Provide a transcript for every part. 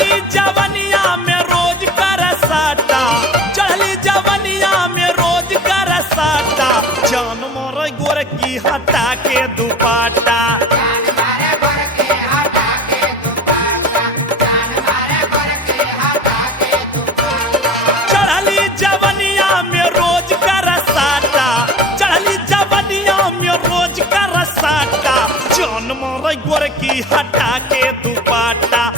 चढ़ली जवनिया में रोज कर साटा, चढ़ली जवनिया में रोज कर साटा, जान मोर गोर की हटा के दुपट्टा। चढ़ली जवनिया में रोज कर साटा, चढ़ली जवनिया में रोज कर साटा, जान मोर गोर की हटा के दुपट्टा।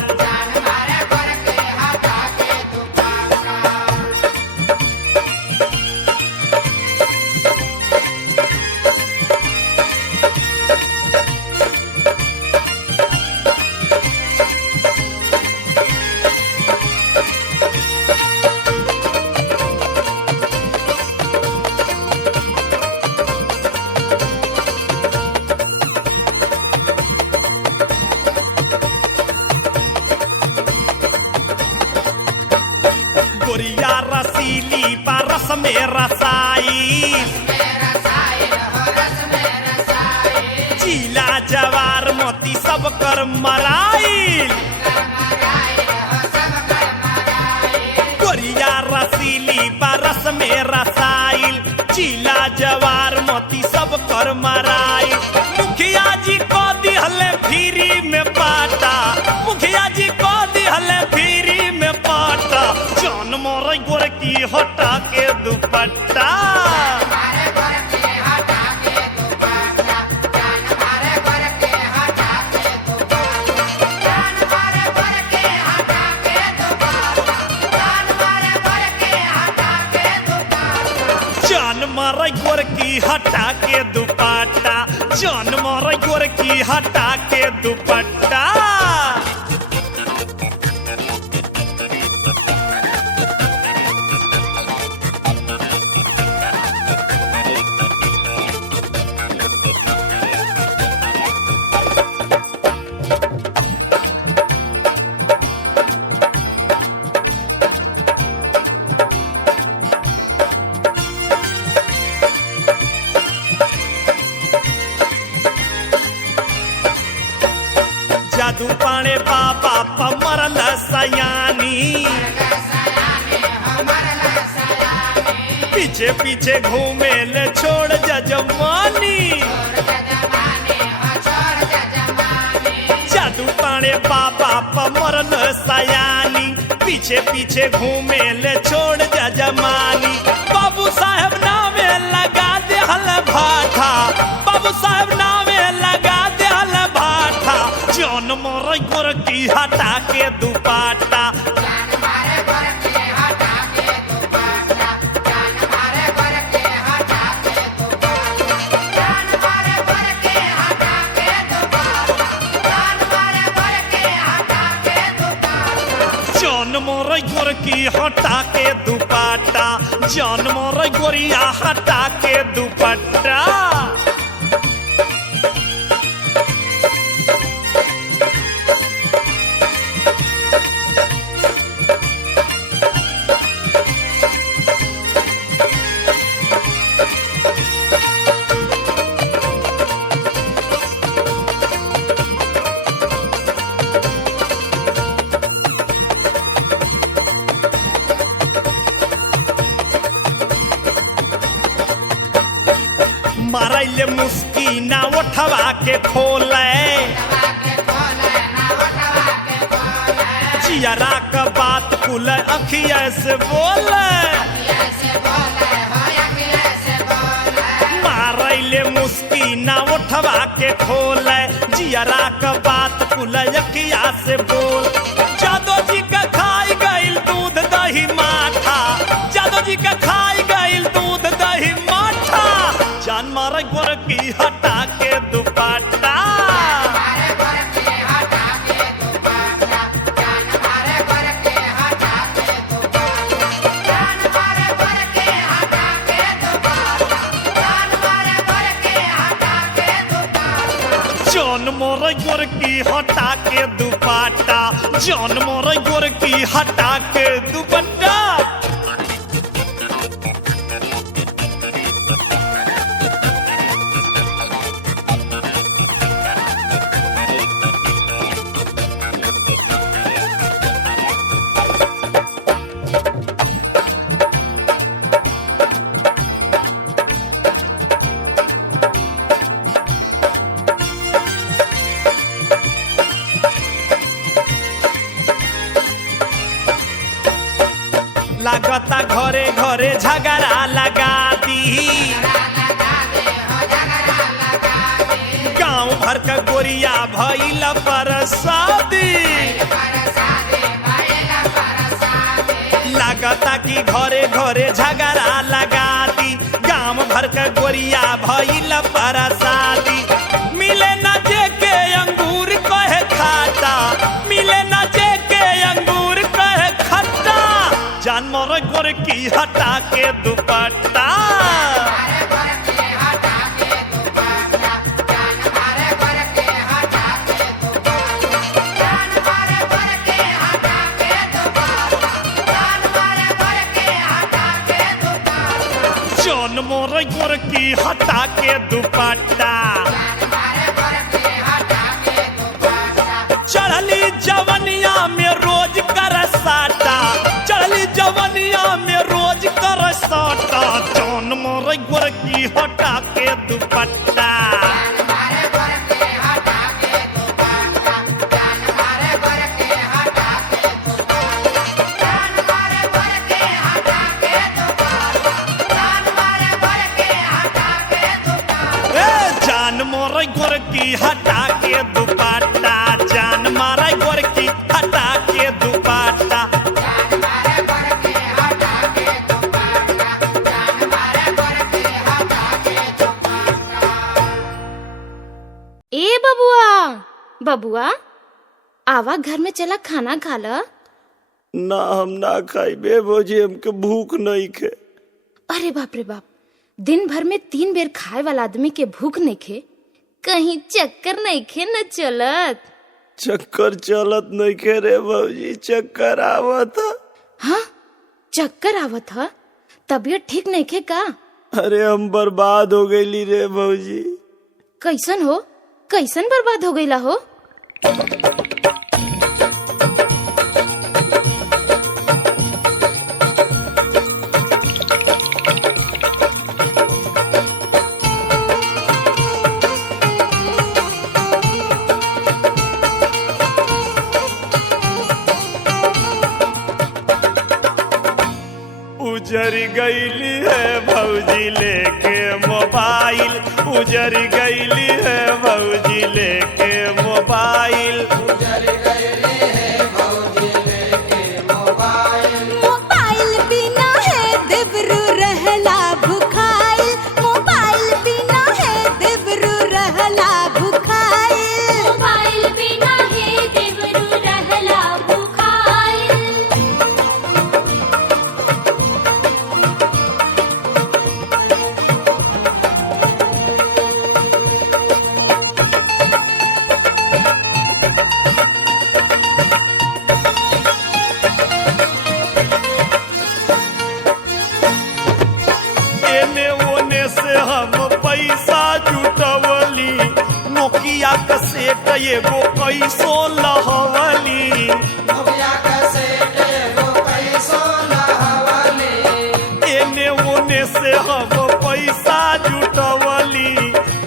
गोरिया रसीली परस में रसाई, चीला जवार मोती सब कर मराई। गोरिया रसीली परस में रसाइल, चीला जवार मोती सब कर मराई। मुखिया जी को दिहले फ्री में पाटा, मुखिया जी को दिहले फ्री में पाटा, जान मोर गोर की हटा के दुपट्टा। जान मारा गोर की हटा के दुपट्टा, जान मारा गोर की हटा के दुपट्टा। जादू पाणे बाबा पमरल सयानी, पीछे पीछे घूमे ले छोड़ जजमानी। जादू पाणे बाबा पमरल सयानी, पीछे पीछे घूमे ले छोड़ जजमानी। बाबू साहब नामे लगा दे हल भाठा, बाबू साहब नामे लगा दे हल भाठा, जान मोर गोर की हटा के दुपट्टा। जान मोर गोर की हटा के दुपट्टा, जान मोर गोरिया हटा के दुपट्टा। मारैले मुस्की ना उठवा के खोले, जियरा का बात कुल अखिया से बोले। मारैले मुस्की ना उठवा के खोले, जियरा का बात कुल अखिया से बोल। जादो जी का खाई गइल दूध दही माठा, जादो जी का खाई गइल दूध दही माठा, जान मारा गोर की हटा के दुपट्टा। जान मोर गोर की हटा के दुपट्टा, जान मोर गोर की हटा के दुपट्टा। लागता घरे घरे झगड़ा लगा दी। गांव भर का गोरिया भइल परसादी। लागता कि घरे घरे झगड़ा लगा दी। गांव भर का गोरिया भइल परसादी। मिले न जे के अंगूर कहे खाटा, मिले न जे के अंगूर कहे खट्टा। जान मोर गोर की हटा के दुपट्टा। जान मोर गोर की हटा के दुपट्टा। चढ़ली जवनिया में रोज कर साटा, चढ़ली जवनिया में रोज कर साटा। जान मोर गोर की हटा के दुपट्टा। जान मोर गोर की हटा के दुपट्टा। जान मारा गोर की हटा के दुपट्टा। ए बबुआ, बबुआ आवा घर में चला खाना खा ला। ना हम ना खाइबे भौजी, हमके भूख नहीं खे। अरे बाप रे बाप, दिन भर में 3 बेर खाए वाला आदमी के भूख नहीं खे। कहीं चक्कर नहीं खे न चलत? चक्कर चलत नहीं खे रे भौजी, चक्कर आवत। हाँ चक्कर आवत ह? तबीयत ठीक नहीं खे का? अरे हम बर्बाद हो गईली रे भौजी। कैसन हो? कैसन बर्बाद हो गईला हो? उजर गईली है भौजी लेके मोबाइल। उजर गईली है भौजी लेके मोबाइल। मोबाइल बिना है देवरू रहला भुखाइल। मोबाइल बिना है देवरू रहला भुखाइल। मोबाइल बिना है देवरू रहला भुखाइल। एने ओने से हम पैसा जुटवली। नोकिया का सेट एगो कैसो लहवली। एने ओने से हम पैसा जुटवली।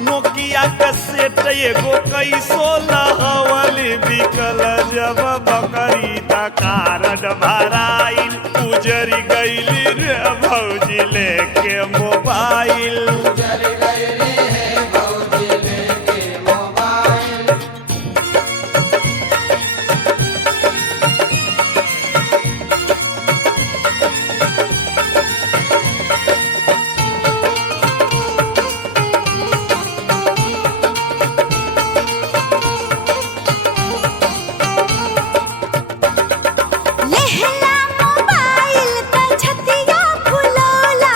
नोकिया का सेट एगो कैसो लहवली। बिकल जब बकरी त कार्ड भराइल। उजर गईली रे भौजी लेके मोबाइल। लेहला मोबाइल त छतिया फुलोला।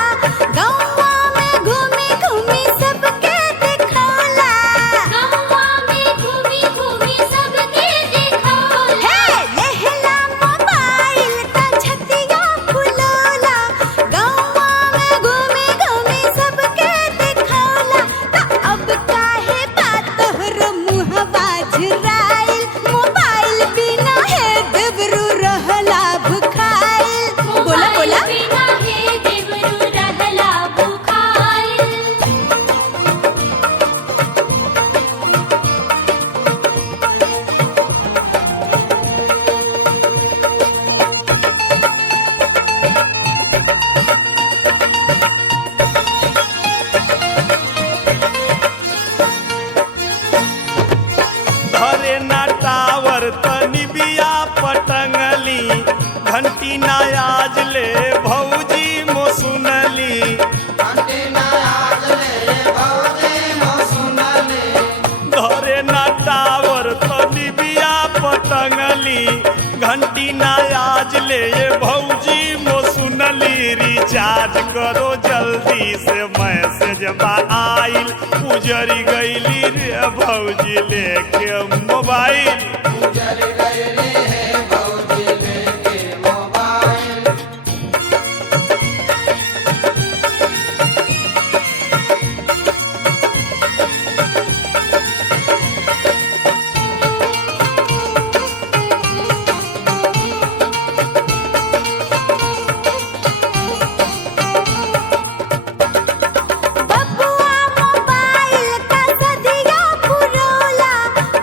गौवा में घूमी घूमी सबके दिखौला। गौवा में घूमी घूमी सबके दिखौला। हे लेहला मोबाइल त छतिया फुलोला। गौवा में घूमी घूमी सबके दिखौला। त अब काहे बात तोहर मुहवा झुराइल। मोबाइल बिना है देवरू रहला भुखाइल। घंटी ना आज ले भौजी मो सुनली धरे ना टावर तो डिबिया पटंगली घंटी ना आज ले भौजी मो सुनली रिचार्ज करो जल्दी से मैसेज आइल उजरी गईली रे भौजी लेके मोबाइल बबुआ मोबाइल का सदिया पुरोला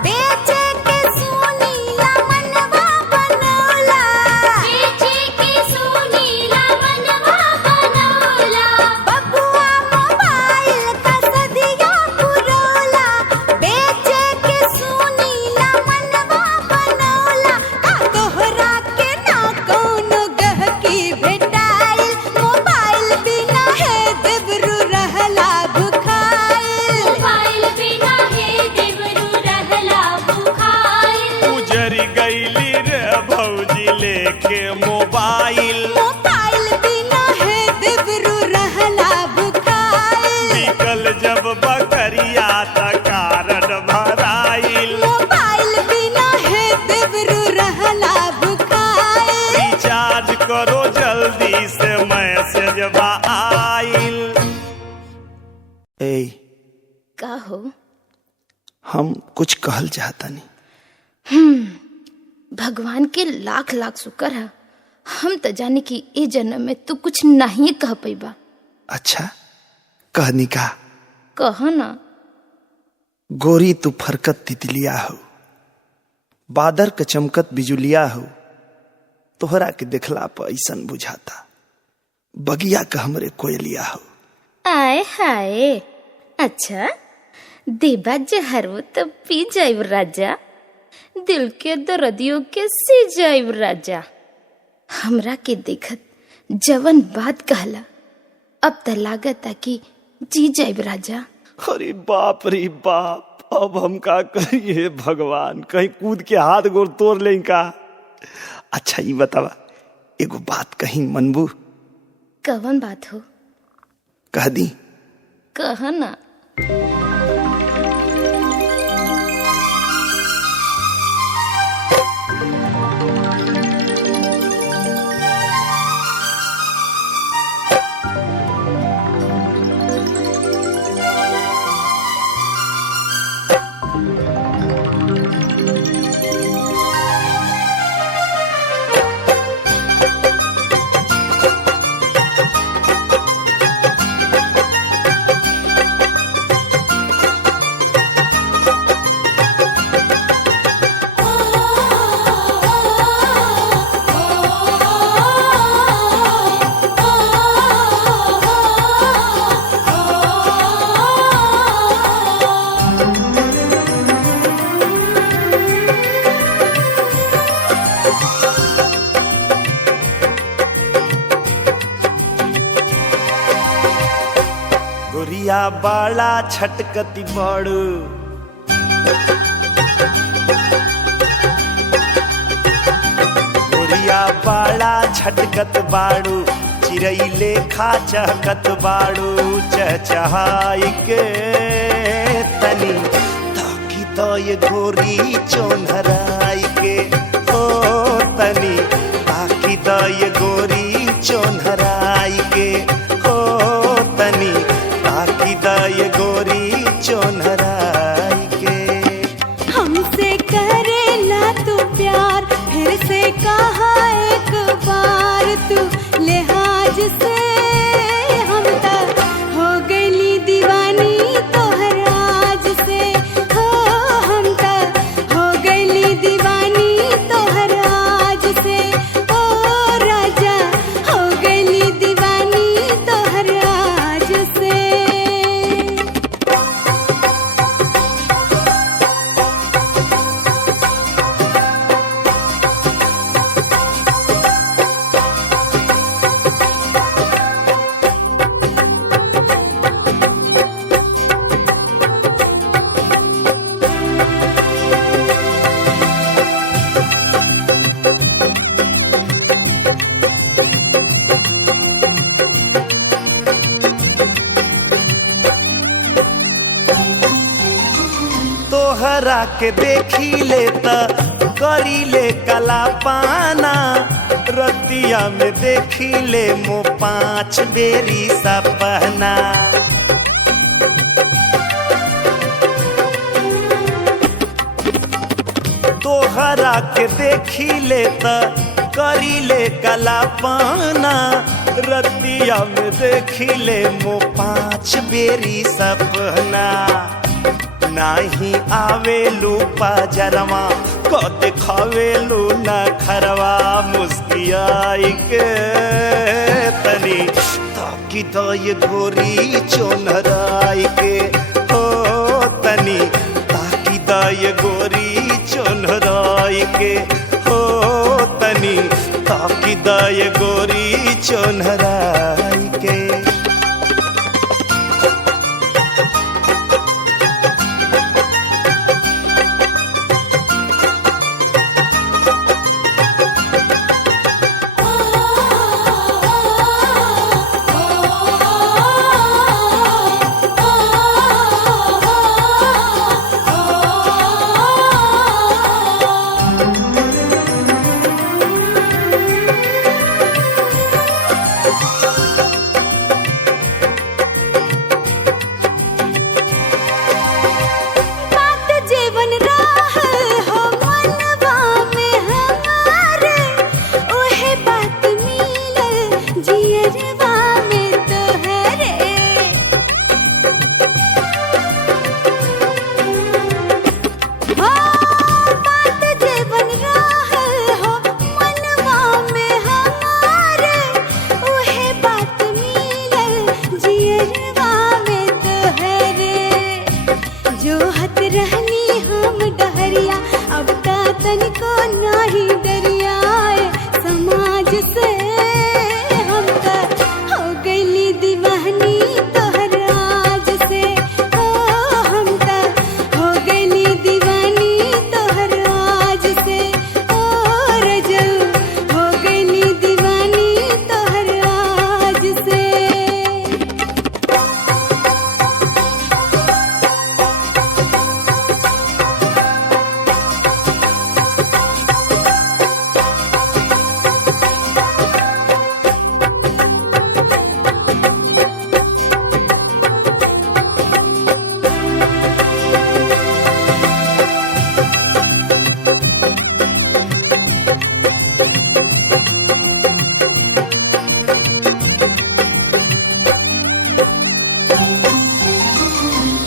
बेचे के सुनीला मनवा बनोला बेचे के सुनीला मनवा बनौला बबुआ मोबाइल का सदिया पुरोला बेचे के सुनीला मनवा बनोला का तोहरा के ना कोनो गहकी भेटाइल मोबाइल बिना है देवरू रहला भुखाइल मोबाइल बिना हे देवरू रहला भुखाइल उजरी गईली रे भौजी लेके मोबाइल मोबाइल बिना है देवरू रहला भुखाइल निकल जब बकरिया त कारण भराइल मोबाइल बिना है देवरू रहला भुखाइल रिचार्ज करो जल्दी से मैसेज आइल ए का हो? हम कुछ कहल चाहतनी। भगवान के लाख लाख शुक्र है हम तो जाने कि ए जन्म में तू कुछ नहीं कह पैबा। अच्छा कहनी का कह ना। गोरी तू फरकत तितलिया हो बादर के चमकत बिजुलिया हो तोहरा के देखला पर ऐसन बुझाता बगिया का हमरे कोयलिया हो। आय हाय अच्छा देबा जहरो तो पी जाइब राजा दिल के दर्दियों के सी जाइब राजा। हमरा के देखत जवन बात कहला अब त लागता कि जी जाइब राजा। अरे बाप रे बाप अब हम का करिए भगवान कहीं कूद के हाथ गोर तोड़ लें का। अच्छा ये बतावा एगो बात कहीं मनबू कवन बात हो? कह दी कह ना। गोरिया बाला छटकती बड़ू गोरिया बाला छटकत बाड़ू चिरई लेखा चहकत बाड़ू चहचहाई के तनी ताकि तो ये गोरी चोनहराई के ओ तनी ताकि तो ये गोरी चोनहराई के ओ तनी ताकि तो ये गोरी चोनहराई के। हमसे करेला तू प्यार फिर से कहा एक बार तू लिहाज से हम तक हो गईली दीवानी तोहर राज से हो हम तक हो गईली दीवानी तोहर राज से ओ राजा तोहरा के देखी ले त करी ले कला पाना, रतिया में देखी ले मो 5 बेरी सपना। तोहरा के देखी ले त करी ले कला पाना, रतिया में देखी ले मो 5 बेरी सपना। नाही आवेलू पाजरवा को दिखावेलू न खरवा, मुस्कियाई के तनी ताकि दय गोरी चोनहराई के, हो तनी ताकि दय गोरी चोनहराई के, हो तनी ताकि दय गोरी चोनहराई के।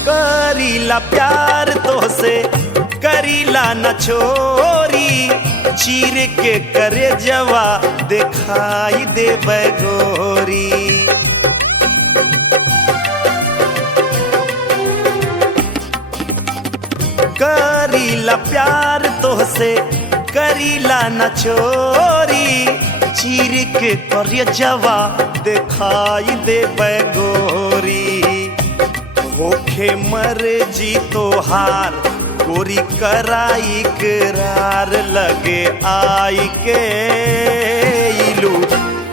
करीला प्यार तोहसे करीला न छोरी, चीर के करे जवा दिखाई दे गोरी। करीला प्यार तोहसे करीला न छोरी, चीर के करे जवा दिखाई दे गोरी। होखे मर्जी तोहार गोरी कराई करार, लगे आई के इलू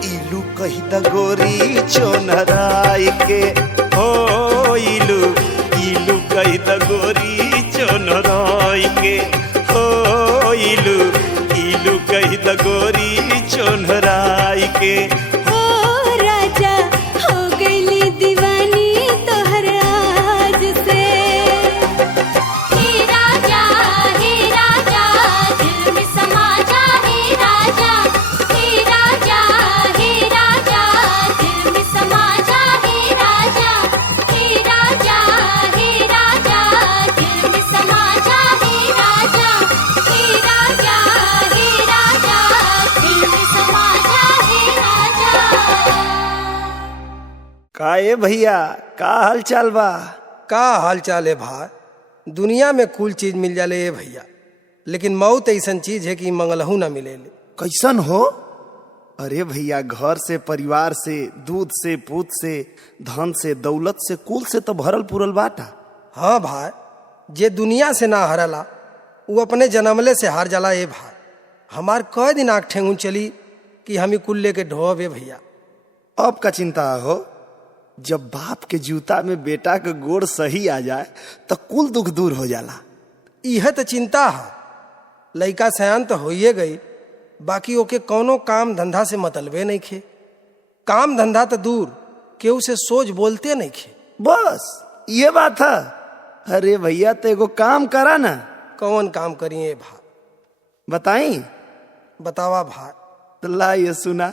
इलू कही द गोरी चोनहराई के, हो इलू इलू कही द गोरी चोनहराई के, हो इलू इलू कही द गोरी चोनहराई के। ओ राजा हो गईली दीवानी तोहर आज से। हे राजा दिल में समा जा, हे राजा दिल में समा जा, हे राजा दिल में समा जा, हे राजा दिल में समा जा, हे राजा। का ए भैया का हाल चाल बा? का हाल चाल है भाई? दुनिया में कुल चीज मिल जाले ए भैया, लेकिन मौत ऐसन चीज है कि मंगलहू ना मिलेले। कैसन हो? अरे भैया घर से परिवार से दूध से पूत से धन से दौलत से कुल से तो भरल पुरल बाटा। हाँ भाई, जे दुनिया से ना हरला वो अपने जन्मले से हार जाला ए भाई। हमार कई दिन आँख ठेंगुन चली कि हम ही कुल लेके ढोब ए भैया। अब का चिंता हो? जब बाप के जूता में बेटा के गोड़ सही आ जाए तो कुल दुख दूर हो जाला। यह तो चिंता है। लइका सयान तो होइए गई, बाकी ओके कौनो काम धंधा से मतलबे नहीं खे। काम धंधा तो दूर, केहू से सोच बोलते नहीं खे। बस ये बात है। अरे भैया तो एगो काम करा ना। कौन काम करिए भा? बताई? बतावा भा। तो ला ये सुना।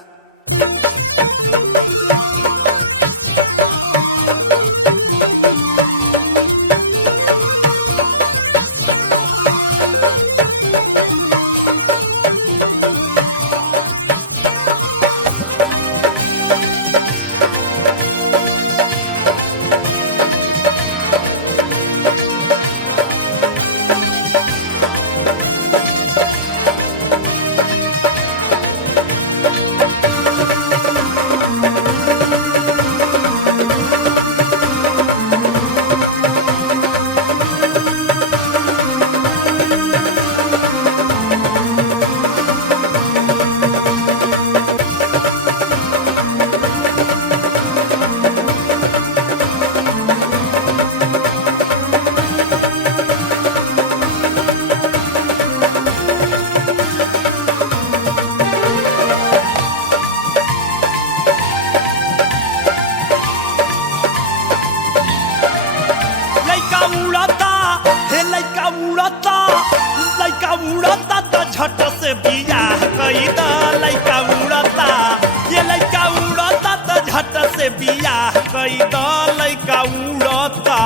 उड़ता तो झट से बियाह कई द। लइका उड़ता, ये लइका उड़ता तो झट से बियाह कई द। लइका उड़ता,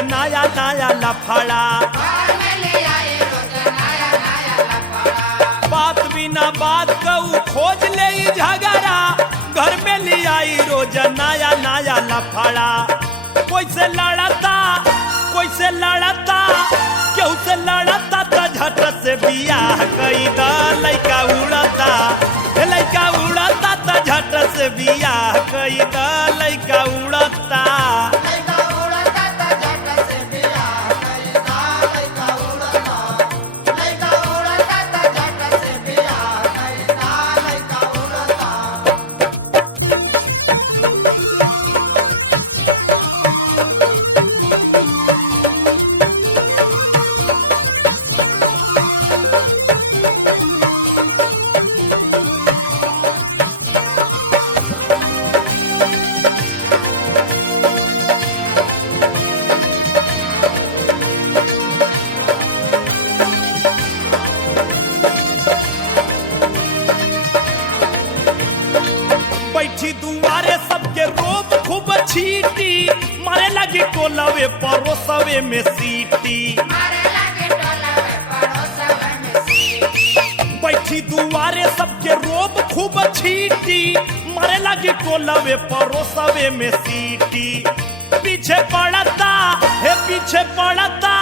नया नया लफड़ा। बात बिना बात कहू खोज ले झगड़ा, घर में ले आई रोज नया नया लफड़ा। कोई से लड़ता, कोई से लड़ता, केहू से लड़ता तो झट से बियाह कई द। लइका उड़ता, लइका उड़ता तो झट से बियाह कई द। लइका उड़ता, बैठी दुआरे सबके रोब खूब छीटी, मारे लगी टोलवे परोसवे में सीटी। बैठी दुआरे सबके रोब खूब छीटी, मारे लगी टोलवे परोसवे में सीटी। पीछे पड़ता है, पीछे पड़ता,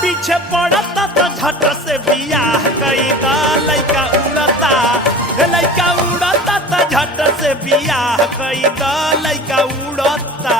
पीछे पड़ता तो झट से बियाह कई द। लइका उड़ता, लइका उड़ता तो झट से बियाह कई द। लइका उड़ता,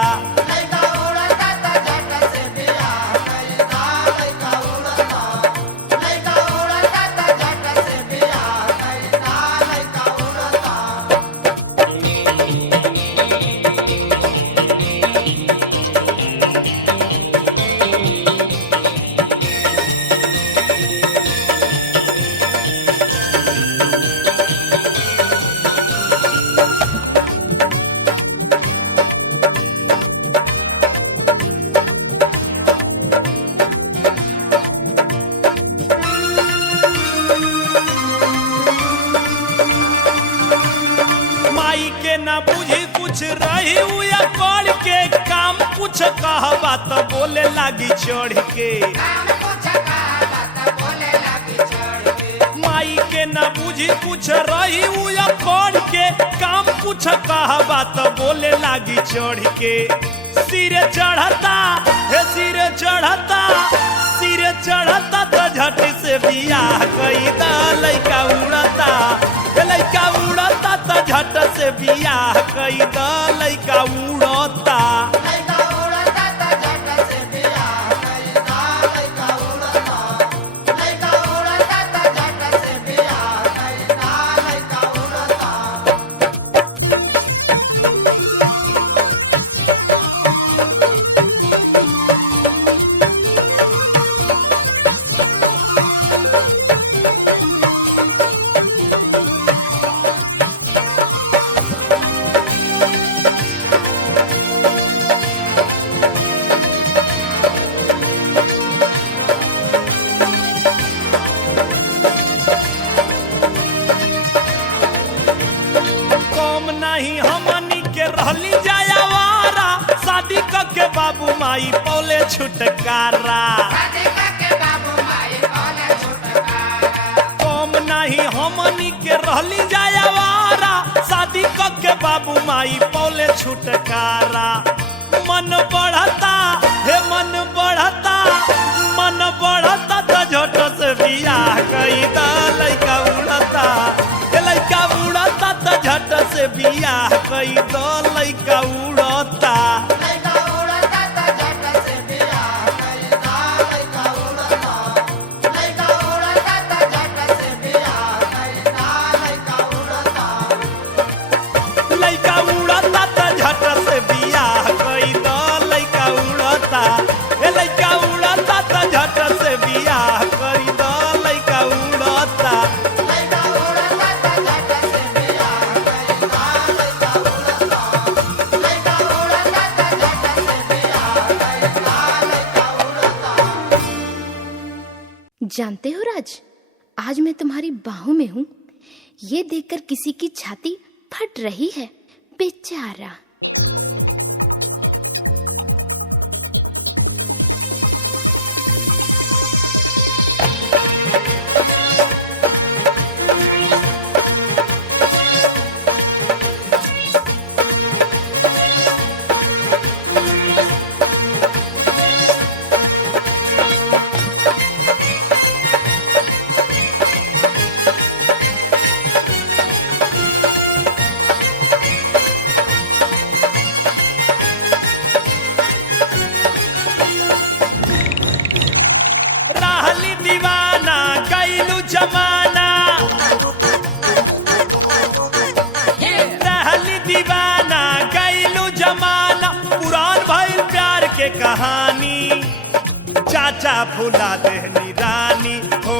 माई के ना बुझी कुछ कुछ रही हुआ कौड़ के काम कुछ कहबा तो बोले लागी चढ़ के माई के न बुझी कुछ रही हुआ कौड़ के काम कुछ कहबा तो बोले लागी चढ़ के सिरे चढ़ता हे सिरे चढ़ता सिरे चढ़ता तो झट से बियाह कई दा लइका उड़ता लइका उड़ता तो झट से बियाह कई दा लइका उड़ता नहीं हमनी के रहली जायावारा शादी के बाबू माई पौले छुटकारा कम नहीं हमनी के रहली जायावारा शादी के बाबू माई पौले छुटकारा मन बढ़ता हे मन बढ़ता मन बढ़ता तो झट से बियाह कई दा लइका उड़ता लइका उड़ता तो झट से बियाह कई दा लइका उड़ता लइका उड़ता तो झट से बियाह कई दा लइका उड़ता लइका उड़ता तो झट से बियाह कई दा लइका उड़ता जानते हो राज, आज मैं तुम्हारी बाहों में हूँ। ये देखकर किसी की छाती फट रही है, बेचारा। जमाना रहली दीवाना गैलू जमाना पुरान भइल प्यार के कहानी चाचा भुला देहनी रानी हो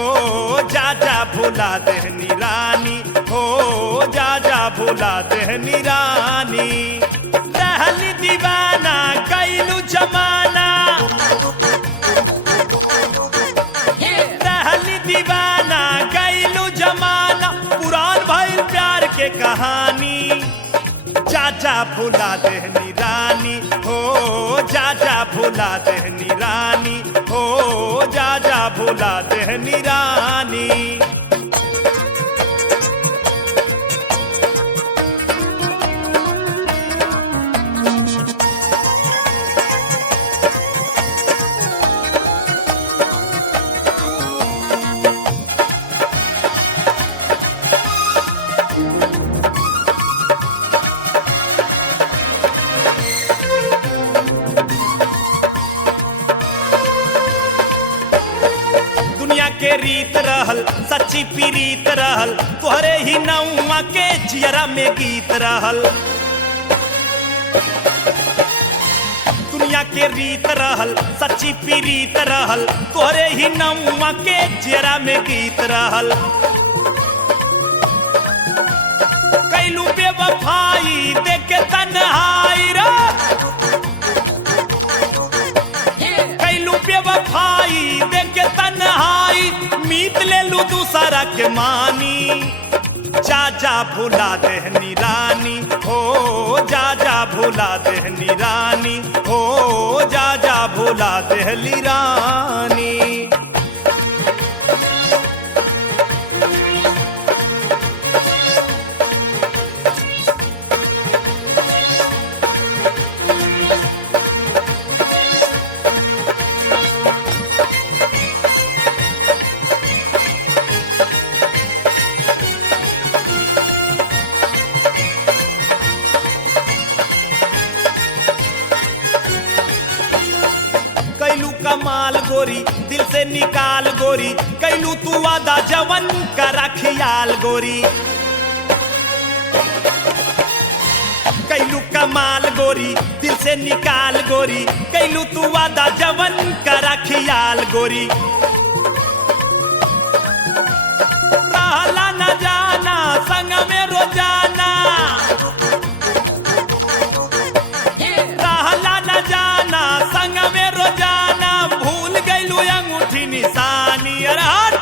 चाचा भुला देहनी रानी हो चाचा भुला देहनी रानी रहली दीवाना गैलू जमाना रहली दीवाना गैलू जमाना पुरान भइल प्यार के कहानी चाचा भुला देहनी रानी हो चाचा भुला देहनी रानी हो चाचा भुला देहनी रानी के रीत रहल सच्ची पीरीत रहल तोहरे ही नौआ के जियरा में गीत रहल दुनिया के रीत रहल सच्ची पीरीत रहल तोहरे ही नौआ के जियरा में गीत रहल कैलू बेवफाई देखे तन्हाई रे कैलू बेवफाई देखे तन्हाई मीत ले लू दूसरा के मानी जा जा भुला देहनी रानी हो, जा जा भुला देहनी रानी हो, जा जा भुला देहली रानी। कैलू कमाल गोरी दिल से निकाल गोरी, कैलू तू वादा जवन करा खियाल गोरी। कैलू कमाल गोरी दिल से निकाल गोरी, कैलू तू वादा जवन करा खियाल गोरी। रहला न जाना संग में रोजाना, रहला न जाना संग में रोजाना, भूल गईलू अंगूठी निशानी। अरे हट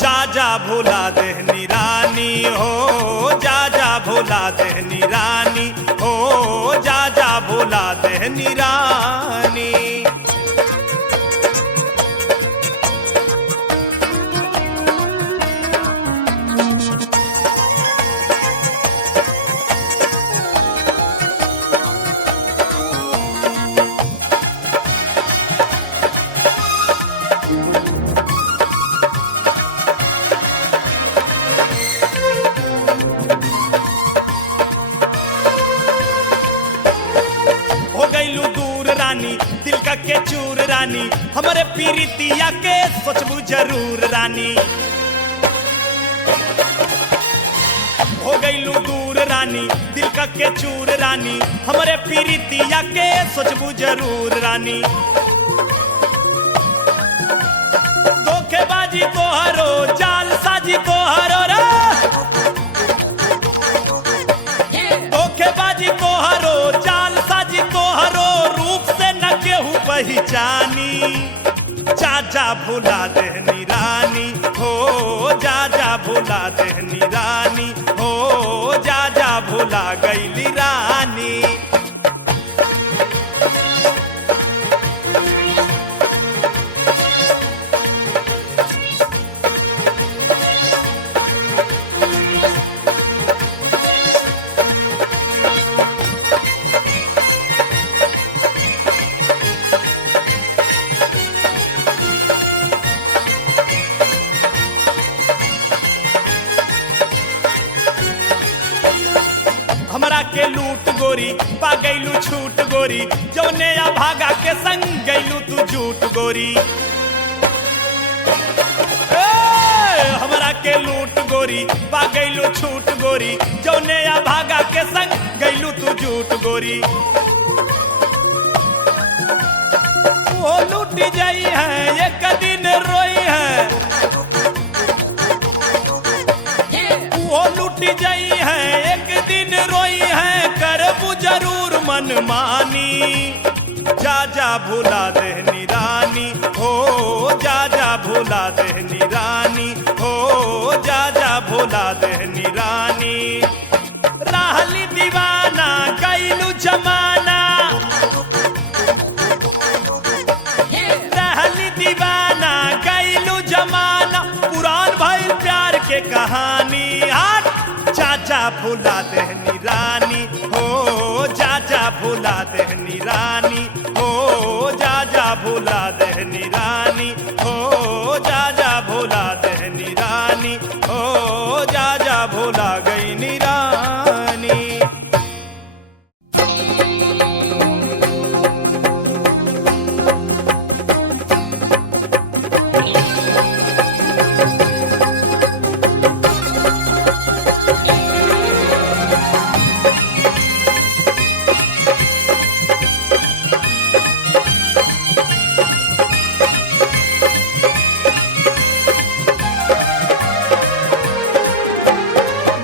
जा जा भुला देहनी रानी हो, जा जा भुला देहनी रानी हो, जा जा भुला देहनी रानी। हो गईलू दूर रानी दिल का के चूर रानी, हमारे पीरितिया के सोचबू जरूर रानी। हो गईलू दूर रानी दिल का के चूर रानी, हमारे पीरितिया के सोचबू जरूर रानी। धोखेबाजी तोहरो जाल साजी तोहरो रे, धोखेबाजी तोहरो जाल साजी तोहरो, रूप से न केहू पहचानी। जा जा भुला देहनी रानी हो, जा जा भुला देहनी रानी हो, जा जा भुला गईली रानी। हमरा के लूट गोरी पा गईलू छूट गोरी, जौने या भागा के संग गईलू तू झूठ गोरी। हमरा के लूट गोरी पा गईलू छूट गोरी, जौने या भागा के संग गईलू तू झूठ गोरी। वो लूट जाई है एक दिन रोई है, वो लूट जाई है एक दिन रोई है, करबू जरूर मनमानी। जा जा भुला देहनी रानी हो, जा जा भुला देहनी रानी हो, जा जा भुला देहनी रानी। रहली दीवाना गईलू जमाना, रहली दीवाना गईलू जमाना, पुरान भइल प्यार के कहानी। हट जा जा भुला देहनी रानी हो, जा जा भुला देहनी रानी हो, जा जा भुला देहनी रानी हो, जा जा भुला देहनी रानी हो, जा जा भुला गईनी रानी।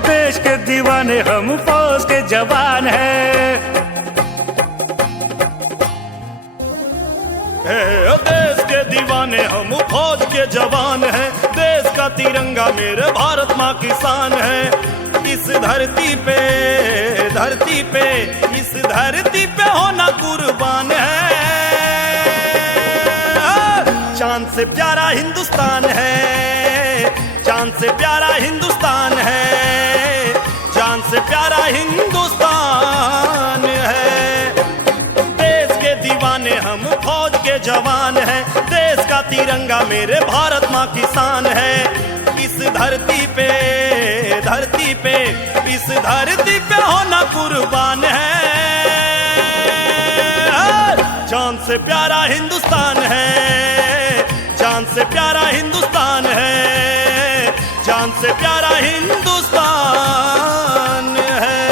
देश के दीवाने हम फौज के जवान हैं, देश के दीवाने हम फौज के जवान हैं, देश का तिरंगा मेरे भारत माँ की शान है। इस धरती पे इस धरती पे होना कुर्बान है। चांद से प्यारा हिंदुस्तान है, चांद से प्यारा हिंदुस्तान है, चांद से प्यारा हिंदुस्तान है। देश के दीवाने हम, फौज के जवान हैं, देश का तिरंगा मेरे भारत माँ की शान है। इस धरती पे इस धरती पे होना कुर्बान है। चांद से प्यारा हिंदुस्तान है, चांद से प्यारा हिंदुस्तान है, चांद से प्यारा हिंदुस्तान है।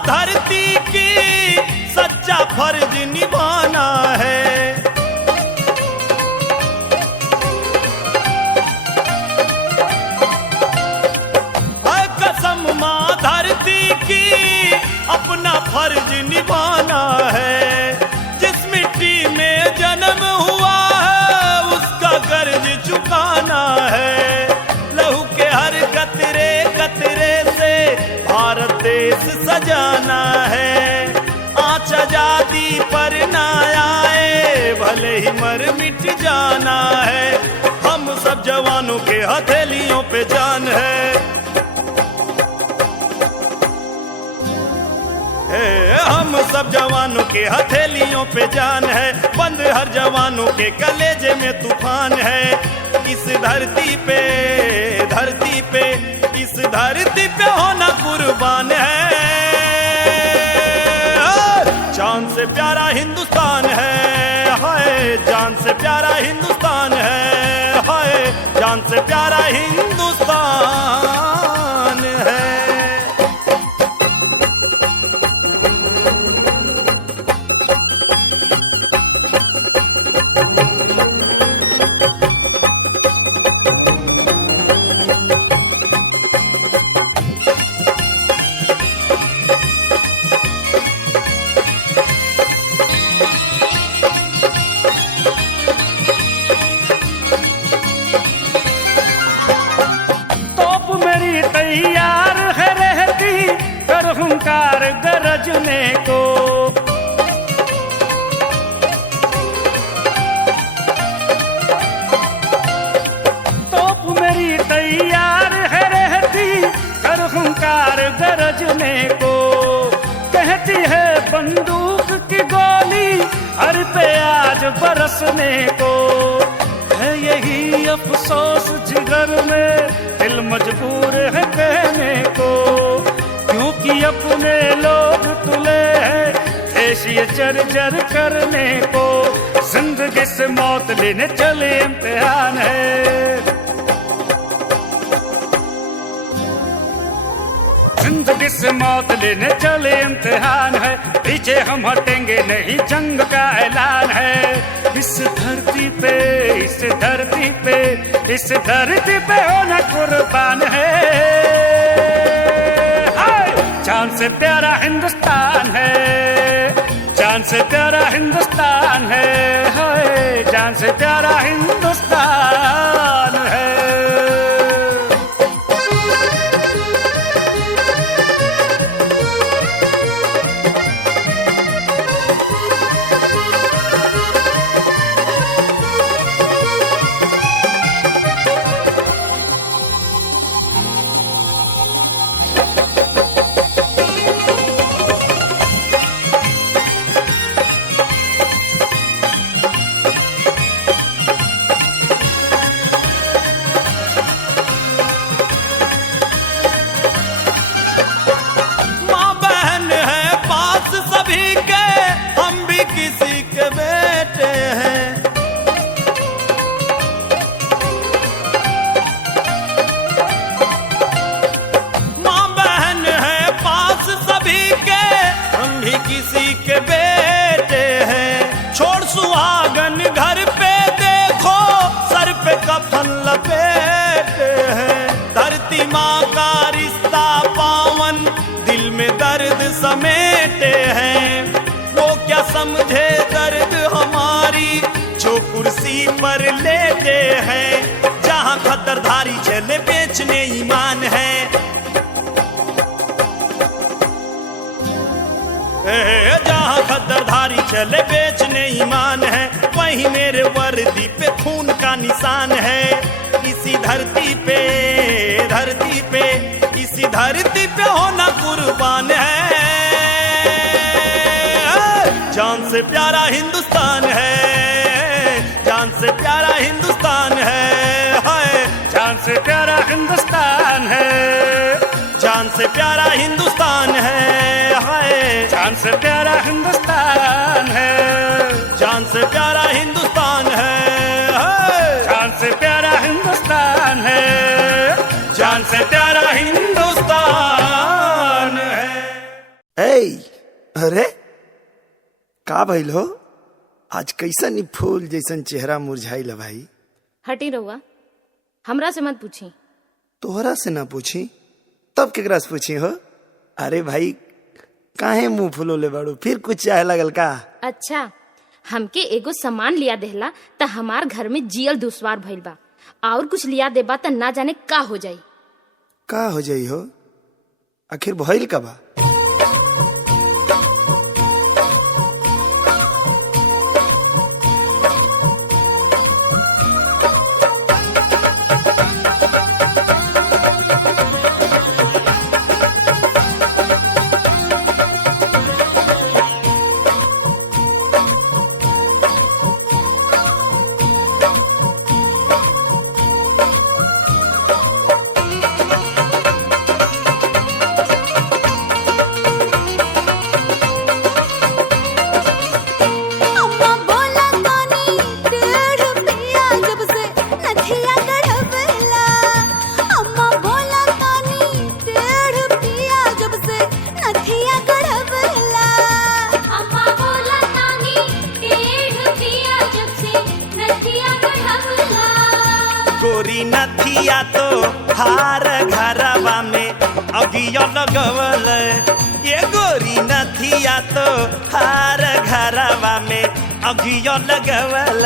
धरती की सच्चा फर्ज निभाना है। कसम माँ धरती की अपना फर्ज निभाना है। जिस मिट्टी में जन्म हुआ है उसका कर्ज चुकाना है। लहू के हर कतरे कतरे से भारत देश सजाना है। आँच आजादी पर ना आए भले ही मर मिट जाना है। हम सब जवानों के हथेलियों पे जान है। हम सब जवानों के हथेलियों पे जान है। बंद हर जवानों के कलेजे में तूफान है। इस धरती पे इस धरती पे होना कुर्बान है। जान से प्यारा हिंदुस्तान है, हाय जान से प्यारा हिंदुस्तान है, हाय जान से प्यारा हिंदुस्तान है। तैयार है रहती कर हुंकार गरजने को। तोप मेरी तैयार है रहती कर हुंकार गरजने को। कहती है बंदूक की गोली हर पे आज बरसने को। है यही अफसोस जिगर में दिल मजबूर है कहने को। क्योंकि अपने लोग तुले हैं देश ये जर्जर करने को। जिंदगी से मौत लेने चले इम्तिहान है। जिंदगी से मौत लेने चले इम्तिहान है। पीछे हम हटेंगे नहीं जंग का ऐलान है। इस धरती पे इस धरती पे इस धरती पे होना कुर्बान है। जान से प्यारा हिंदुस्तान है, जान से प्यारा हिंदुस्तान है, हाय जान से प्यारा हिंदुस्तान है। कफन लपेटे हैं। धरती माँ का रिश्ता पावन दिल में दर्द समेटे हैं। वो क्या समझे दर्द हमारी जो कुर्सी पर लेटे हैं। जहाँ खतरधारी चले बेचने ईमान है, जहाँ खतरधारी चले बेचने ईमान है, वहीं मेरे वर्दी पे खून का निशान है। इसी धरती पे इसी धरती पे होना कुर्बान है। जान से प्यारा हिंदुस्तान है, जान से प्यारा हिंदुस्तान है, हाय जान से प्यारा हिंदुस्तान है, जान से प्यारा हिंदुस्तान है, हाय जान से प्यारा हिंदुस्तान है, जान से प्यारा हिंदुस्तान है, हाय जान से प्यारा हिंदुस्तान है, जान से प्यारा हिंदुस्तान है। ए, अरे का भइल हो? आज कैसन नी फूल जैसन चेहरा मुरझाइल भाई। हटी रहुआ, हमरा से मत पूछी। तोहरा से ना पूछी तब केकरा से पूछी हो? अरे भाई काहे मुंह फुलोले बाड़ू, फिर कुछ चाहे लगल का? अच्छा, हमके एगो सामान लिया देहला त हमार घर में जियल दुश्वार भइल बा, और कुछ लिया देबा त ना जाने का हो जाई। का हो जाई हो? आखिर भइल का बा? अम्मा बोला तानी टेढ़ पिया जब से नथिया गढ़वेला। अम्मा बोला तानी टेढ़ पिया जब से नथिया गढ़वेला। अम्मा बोला तानी टेढ़ पिया जब से नथिया गढ़वला। गोरी नथिया तो हार घरवा में अगिया लगवल, ये गोरी नथिया तो हार घरवा में अगिया लगवल।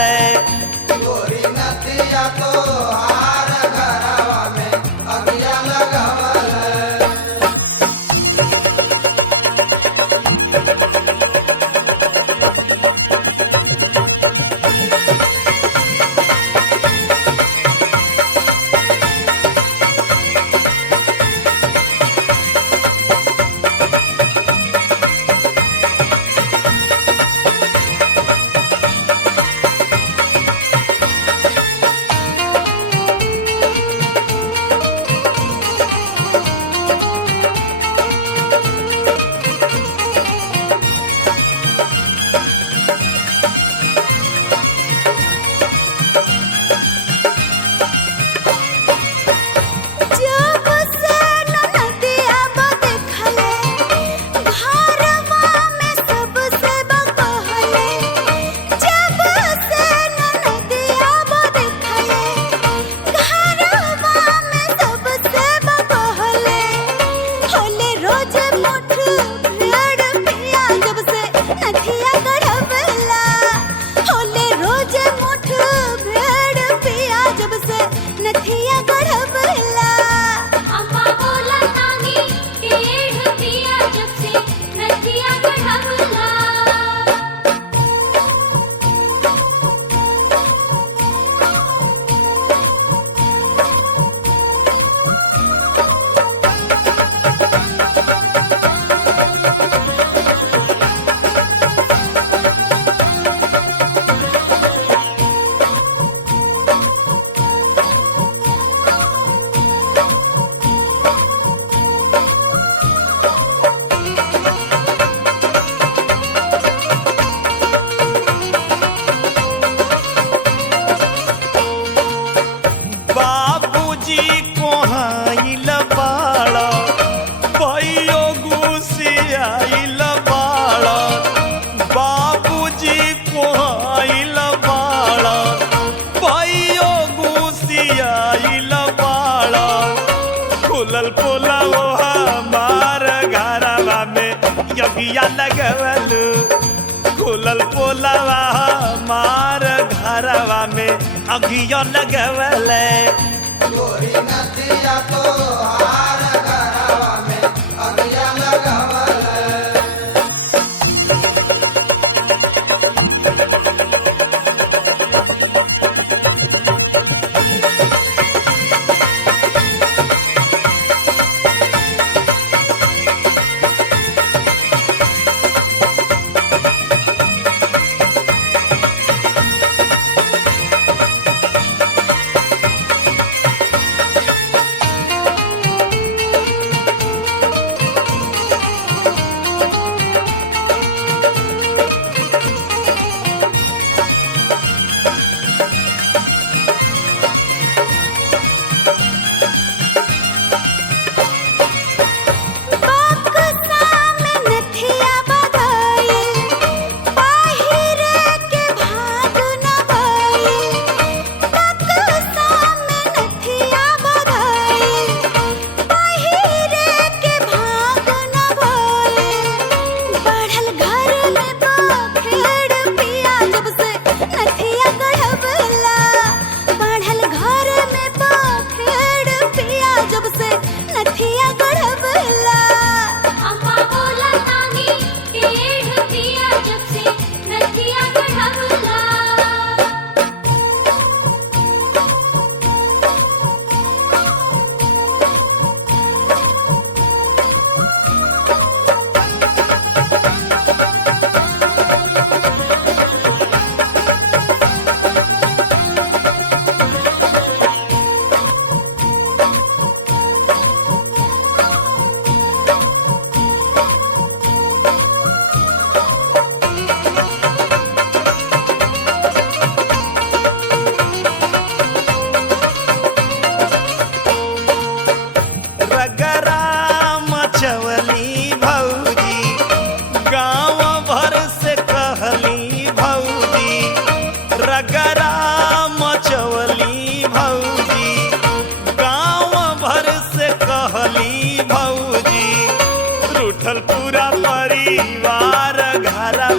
गोरी नथिया तो हार घरवा में अगिया लगवल। जब से ननदिया बदेखले घरवा में सबसे बकहले। जब से ननदिया बदेखले घरवा में सबसे बकहले। होले रोज मुठ भेड़ पिया जब से नथिया गढ़वेला। होले रोज मुठ भेड़ पिया जब से नथिया गढ़वेला। अम्मा बोला तानी टेढ़ पिया जब से नथिया गढ़वला। खुलल पोला वो हमार घरवा में यगिया लगवलू खुलल पोला हमार घरवा में अगिया लगवले गोरी नदिया तोहार घरवा में अगिया लगवल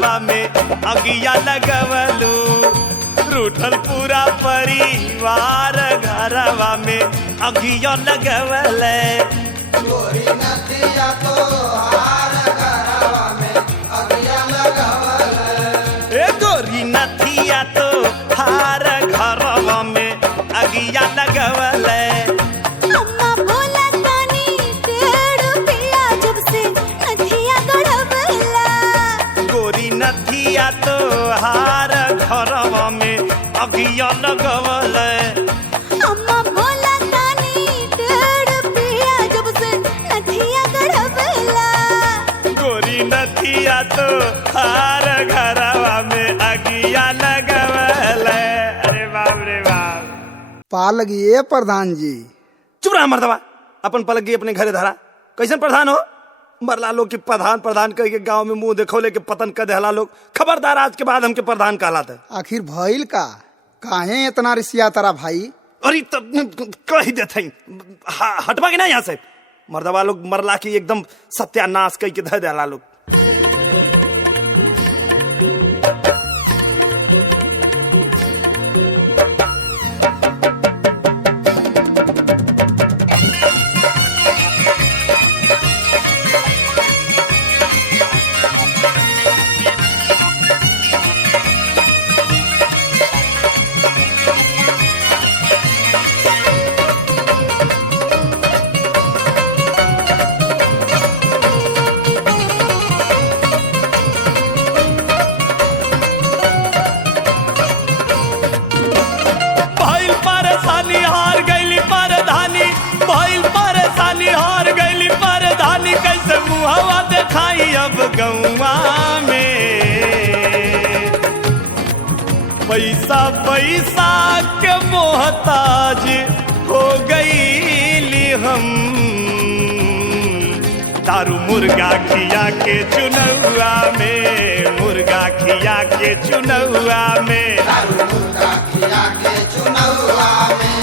अगिया लगवलू रूठल पूरा परिवार घरवा में अगिया लगवले गोरी नदिया तोहार घरवा में अगिया लगवल ए गोरी नथिया तो हार घरवा में अगिया लगवले अम्मा भोला तानी पेड़ पिया जब से नथिया गढ़वला गोरी नथिया तो हार घरवा में अगिया लगवले अम्मा भोला तानी पेड़ पिया जब से नथिया गढ़वला गोरी नथिया तो हार घरवा में अगिया लगवले अरे बाप रे बाप पाल गिए प्रधान जी। चुप रहा मर्दवा अपन पलक गई अपने घरे धरा कैसन प्रधान हो मरला लोग की प्रधान प्रधान कह के गांव में मुंह देखो लेके पतन कर देहला लोग खबरदार आज के बाद हमके प्रधान कहलाते आखिर भइल का काहे इतना रिसिया तारा भाई। अरे तब कह देते हटवा के ना यहाँ से मर्दवा लोग मरला की एकदम सत्यानाश कह के धर देहला लोग। हवा दिखाई अब गौवा में पैसा पैसा के मोहताज हो गई हम दारू मुर्गा खिया के चुनौआ में मुर्गा खिया के चुनौआ में दारू मुर्गा खिया के चुनौआ में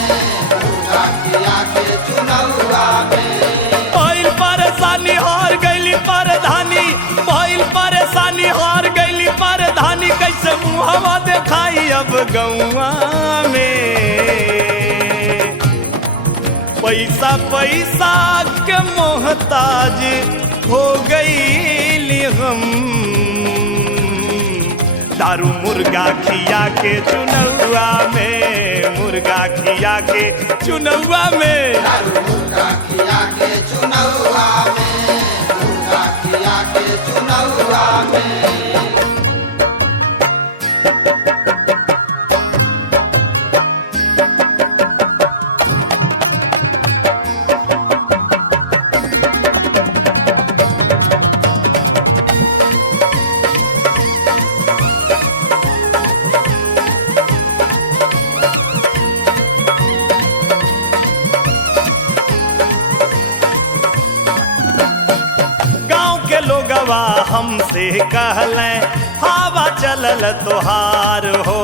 मुर्गा खिया के चुनौआ में अब गौआ में। पैसा पैसा के मोहताज हो गई हम, दारू मुर्गा खिया के चुनौआ में, मुर्गा खिया के चुनौआ में। दारू मुर्गा खिया के चुनौआ में, मुर्गा खिया के चुनौआ में। हमसे कहले हवा चलल तोहार हो,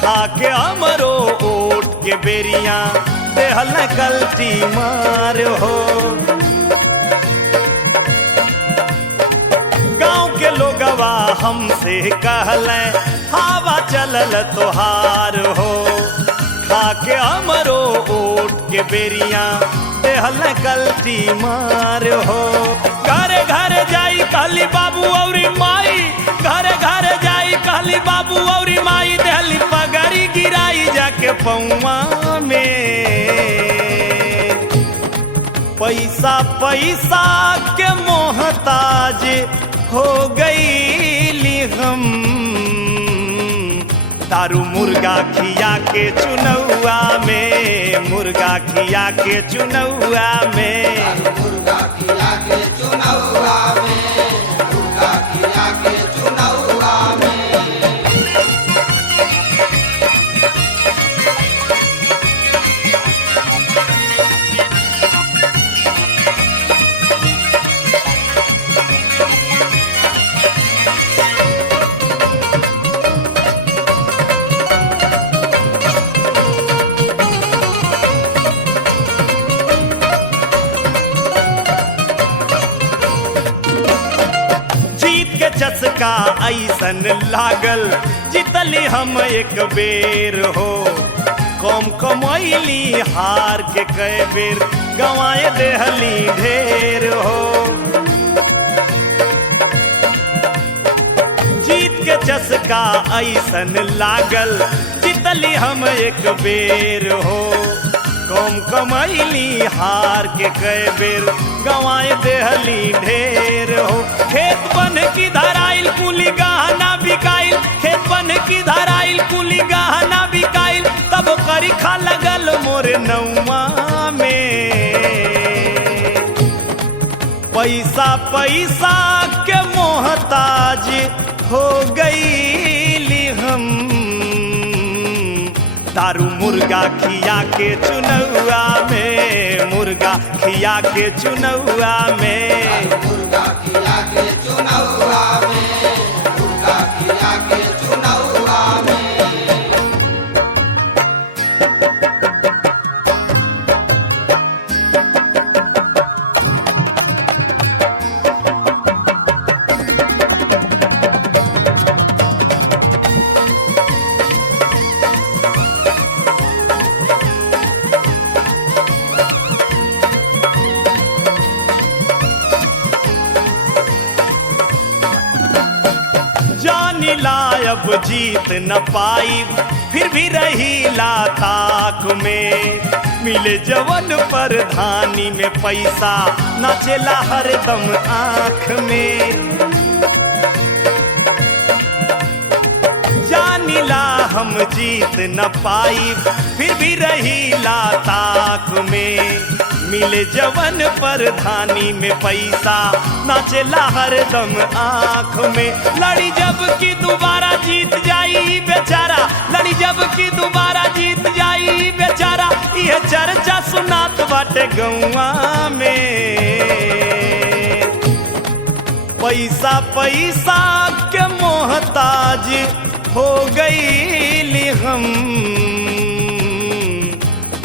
खा के हमरो ओट के बेरिया देहल कल्टी मार हो। गांव के लोगवा हमसे कहले हवा चलल तोहार हो, खा के हमरो ओट के बेरिया देहल कल्टी मार हो। घरे घरे जाई कहली बाबू और माई, घरे घरे जाई कहली बाबू और माई, देहली पगड़ी गिराई जाके पौआ में। पैसा पैसा के मोहताज हो गई हम, दारू मुर्गा खिया के चुनौआ में, मुर्गा खिया के चुनौआ में। मुर्गा खिया के चुनौआ में, मुर्गा खिया के चुनौआ में। चस्का ऐसन लागल जितली हम एक बेर हो, कम कमैली हार के कई बेर गंवाए देहली ढेर हो। जीत के चस्का ऐसन लागल जितली हम एक बेर हो, कम कमैली हार के कई बेर गंवाए देहली ढेर हो। खेत बन की धराइल कुली गहना बिकाइल, खेत बन की धराइल कुली गहना बिकाइल, तब करिखा लगल मोरे नौआ में। पैसा पैसा के मोहताज हो गई हम, दारू मुर्गा खिया के चुनौआ में, मुर्गा खिया के चुनौआ में। मुर्गा खिया के चुनौआ में, मुर्गा खिया के चुनौआ में। अब जीत न पाई फिर भी रही लाताक में, मिले जवन प्रधानी में पैसा नाचेला हरदम आँख में। जानिला हम जीत न पाई फिर भी रही लाताक में, मिले जवन प्रधानी में पैसा नाचेला हरदम आँख में। लड़ी जब की दोबारा जीत जाई बेचारा, लड़ी जब की दोबारा जीत जाई बेचारा, यह चर्चा सुनात बाटे गौआ में। पैसा पैसा के मोहताज हो गई हम,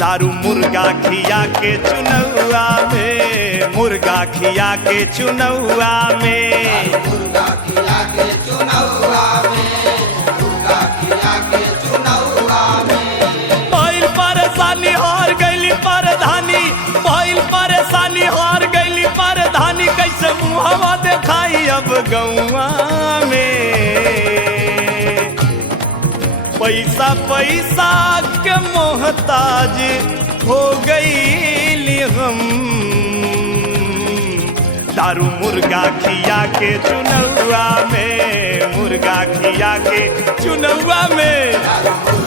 दारू मुर्गा खिया के चुनौआ में, मुर्गा खिया के चुनौआ में, मुर्गा खिया के चुनौआ में, मुर्गा खिया के गौआ में। पैसा पैसा के मोहताज हो गई हम, दारू मुर्गा खिया के चुनौआ में, मुर्गा खिया के चुनौआ में।